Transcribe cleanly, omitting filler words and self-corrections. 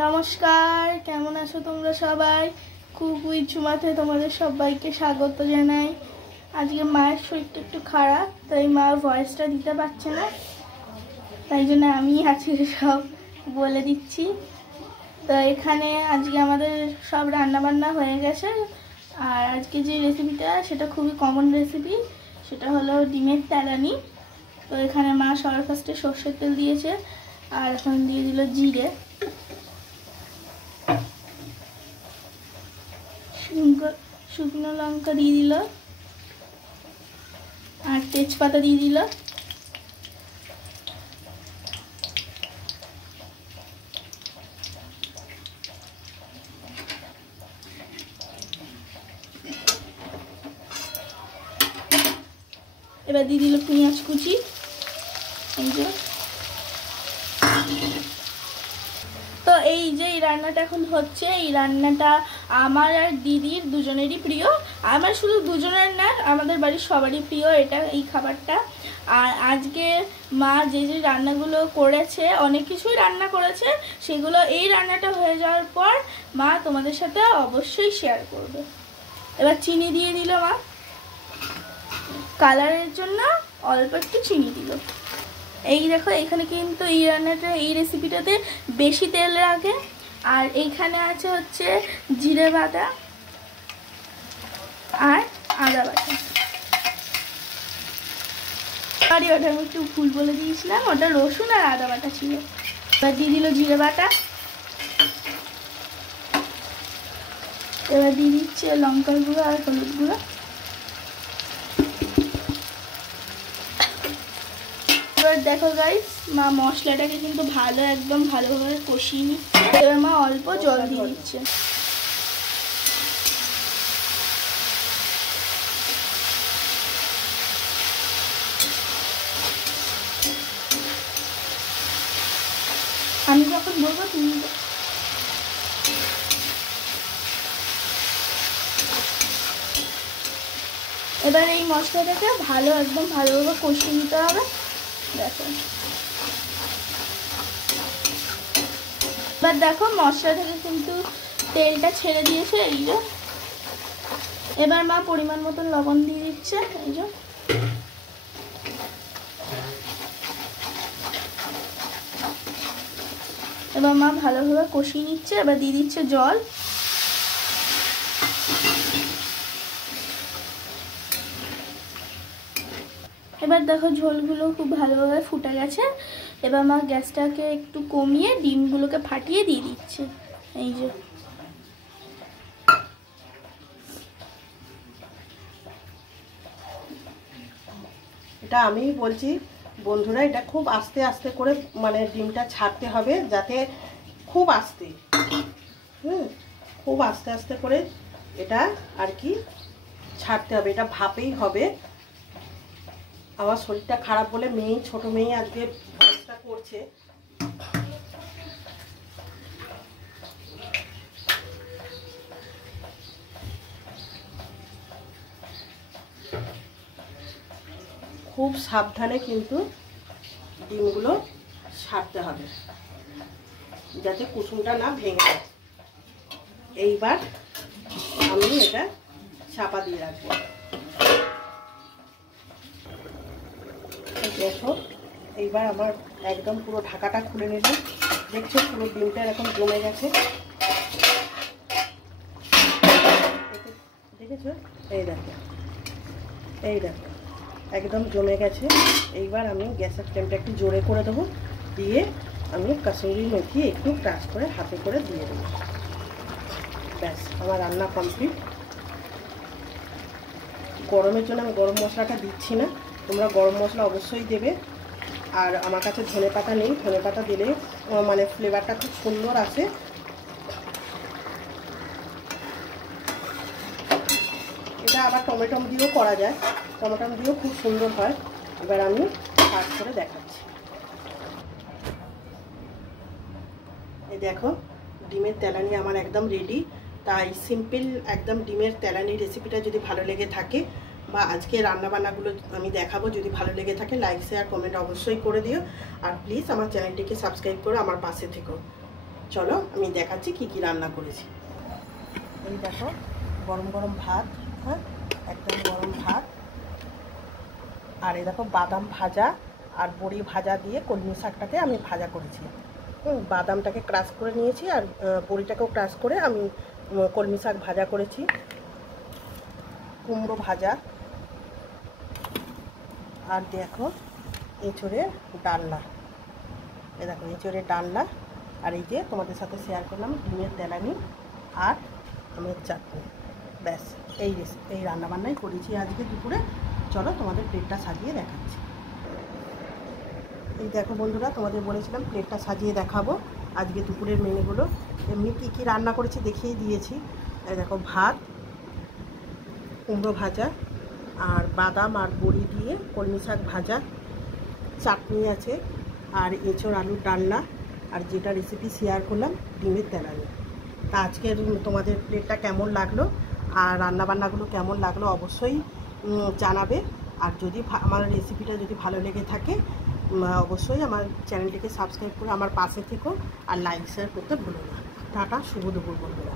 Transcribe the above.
নমস্কার, কেমন আছো তোমরা সবাই? কুকুই চুমাতে তোমাদের সবাইকে স্বাগত জানাই। আজকে মায়ের শরীরটা একটু খারাপ, তাই মা ভয়েসটা দিতে পারছে না, তাই জন্য আমি আজকে সব বলে দিচ্ছি। তো এখানে আজকে আমাদের সব রান্না বান্না হয়ে গেছে। আর আজকে যে রেসিপিটা সেটা খুবই কমন রেসিপি, সেটা হলো ডিমের তেলানি। তো এখানে মা সবার ফার্স্টে সর্ষের তেল দিয়েছে, আর এখন দিয়ে দিল জিরে, শুকনো লঙ্কা দিয়ে দিল, আর তেজপাতা দিয়ে দিল। এবার দিয়ে দিল পেঁয়াজ কুচি। এই যে তো এই যে এই রান্নাটা এখন হচ্ছে, এই রান্নাটা আমার আর দিদির দুজনেরই প্রিয়। আমার শুধু দুজনের না, আমাদের বাড়ির সবারই প্রিয় এটা, এই খাবারটা। আর আজকে মা যে যে রান্নাগুলো করেছে, অনেক কিছুই রান্না করেছে, সেগুলো এই রান্নাটা হয়ে যাওয়ার পর মা তোমাদের সাথে অবশ্যই শেয়ার করবে। এবার চিনি দিয়ে দিল মা, কালারের জন্য অল্প একটু চিনি দিল। এই দেখো, এখানে কিন্তু এই রান্নাটা, এই রেসিপিটাতে বেশি তেল লাগে। আর এইখানে আছে হচ্ছে জিরে বাটা আর আদা বাটা। সরি, ওটা আমি একটু ভুল বলে দিয়েছিলাম, ওটা রসুন আর আদা বাটা ছিল। এবার দিয়ে দিল জিরে বাটা। এবার দিয়ে দিচ্ছে লঙ্কার গুঁড়ো আর হলুদ গুঁড়ো। এবার দেখো গাইস, মা মশলাটাকে কিন্তু একদম ভালোভাবে কষিয়ে নিচ্ছে। এবার মা অল্প জল দিয়ে দিচ্ছে। আমি যখন বলবো তুমি এবার এই মশলাটাকে একদম ভালোভাবে কষিয়ে নিতে হবে। দেখো, এবার দেখো মশলা থেকে কিন্তু তেলটা ছেড়ে দিয়েছে। এই যে এবার মা পরিমাণ মতন লবণ দিয়ে দিচ্ছে। এই যে এবার মা ভালোভাবে কষিয়ে নিচ্ছে। এবার দিয়ে দিচ্ছে জল। এবার দেখো ঝোলগুলো খুব ভালোভাবে ফুটে গেছে। এবার মা গ্যাসটাকে একটু কমিয়ে ডিমগুলোকে ফাটিয়ে দিয়ে দিচ্ছে। এই যে এটা আমি বলছি বন্ধুরা, এটা খুব আস্তে আস্তে করে মানে ডিমটা ছাড়তে হবে, যাতে খুব আস্তে খুব আস্তে আস্তে করে এটা আর কি ছাড়তে হবে। এটা ভাপেই হবে। আমার শরীরটা খারাপ বলে ছোট মেয়ে আজকে ভয়েসটা করছে। খুব সাবধানে কিন্তু ডিমগুলো ছাড়তে হবে, যাতে কুসুমটা না ভেঙে যায়। এইবার আমি এটা চাপা দিয়ে রাখবো। দেখো, এইবার আমার একদম পুরো ঢাকাটা খুলে নিলাম। দেখছো পুরো ডিমটা এরকম জমে গেছে, দেখেছো? এই দেখো, এই দেখো একদম জমে গেছে। এইবার আমি গ্যাসের ফ্লেমটা একটু জোরে করে দেবো, দিয়ে আমি কাসুরি মেথি একটু ক্রাশ করে হাতে করে দিয়ে দেবো। ব্যাস, আমার রান্না কমপ্লিট। গরমের জন্য আমি গরম মশলাটা দিচ্ছি না, তোমরা গরম মশলা অবশ্যই দেবে। আর আমার কাছে ধনেপাতা নেই, ধনেপাতা দিলে মানে ফ্লেভারটা খুব সুন্দর আসে। এটা আবার টমেটো দিয়েও করা যায়, টমেটো দিয়েও খুব সুন্দর হয়। এবার আমি কাট করে দেখাচ্ছি। এই দেখো, ডিমের তেলানি আমার একদম রেডি। তাই সিম্পল একদম ডিমের তেলানি রেসিপিটা যদি ভালো লেগে থাকে, বা আজকে রান্নাবান্নাগুলো আমি দেখাবো, যদি ভালো লেগে থাকে লাইক শেয়ার কমেন্ট অবশ্যই করে দিও। আর প্লিজ আমার চ্যানেলটিকে সাবস্ক্রাইব করে আমার পাশে থেকো। চলো আমি দেখাচ্ছি কি কি রান্না করেছি। এই দেখো গরম গরম ভাত, হ্যাঁ একদম গরম ভাত। আর এই দেখো বাদাম ভাজা আর বড়ি ভাজা দিয়ে কলমি শাকটাকে আমি ভাজা করেছি। বাদামটাকে ক্রাশ করে নিয়েছি আর বড়িটাকেও ক্রাশ করে আমি কলমি শাক ভাজা করেছি। কুমড়ো ভাজা, আর দেখো এঁচোড়ের ডালনা। এই দেখো এঁচোড়ের ডালনা, আর এই যে তোমাদের সাথে শেয়ার করলাম ডিমের তেলানি আর আমের চাটনি। ব্যাস এই রান্নাবান্নাই করেছি আজকে দুপুরে। চলো তোমাদের প্লেটটা সাজিয়ে দেখাচ্ছি। এই দেখো বন্ধুরা, তোমাদের বলেছিলাম প্লেটটা সাজিয়ে দেখাবো আজকে দুপুরের মেনুগুলো। এমনি কী কী রান্না করেছি দেখিয়ে দিয়েছি। এই দেখো ভাত, কুমড়ো ভাজা আর বাদাম আর বড়ি দিয়ে কলমি শাক ভাজা, চাটনি আছে আর এঁচোড় আলুর ডালনা, আর যেটা রেসিপি শেয়ার করলাম ডিমের তেলানি। তা আজকের তোমাদের প্লেটটা কেমন লাগলো আর রান্নাবান্নাগুলো কেমন লাগলো অবশ্যই জানাবে। আর যদি আমার রেসিপিটা যদি ভালো লেগে থাকে অবশ্যই আমার চ্যানেলটিকে সাবস্ক্রাইব করে আমার পাশে থেকো আর লাইক শেয়ার করতে ভুলো না। টাটা, শুভ দুপুর বন্ধুরা।